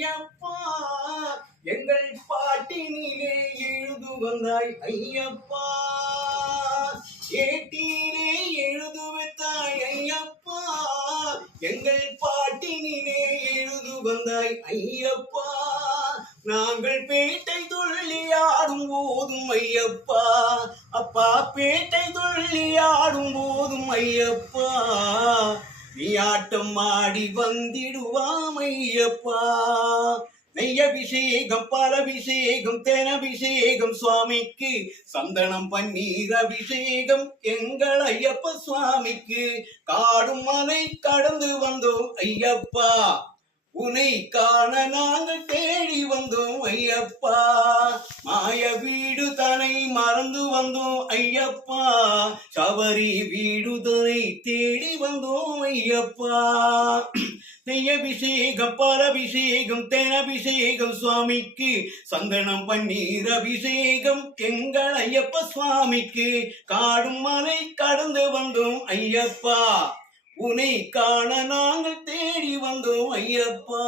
ஐயப்பா எங்கள் பாட்டினிலே எழுது வந்தாய் ஐயப்பா ஏட்டிலே எழுது வைத்தாய் ஐயப்பா எங்கள் பாட்டினிலே எழுது வந்தாய் ஐயப்பா நாங்கள் பேட்டை துள்ளி ஆடும் போதும் ஐயப்பா அப்பா பேட்டை துள்ளி ஆடும் போதும் ஐயப்பா நீ ஆட்டம் ஆடி வந்திடுவாம் ஐயப்பா நெய்யபிஷேகம் பாலபிஷேகம் தேனபிஷேகம் சுவாமிக்கு சந்தனம் பன்னீர் அபிஷேகம் எங்கள் ஐயப்ப சுவாமிக்கு காடும் மலை கடந்து வந்தோம் ஐயப்பா உனை காண நாங்கள் தேடி வந்தோம் ஐயப்பா மாய வீடு தனை மறந்து வந்தோம் ஐயப்பா சபரி வீடு தனை தேடி வந்தோம் ஐயப்பா நெய்யபிஷேகம் பாலபிஷேகம் தேனபிஷேகம் சுவாமிக்கு சந்தனம் பன்னீர் அபிஷேகம் எங்கள் ஐயப்ப சுவாமிக்கு காடும் மலை கடந்து வந்தோம் ஐயப்பா உனை காண நாங்கள் தேடி வந்தோம் ஐயப்பா.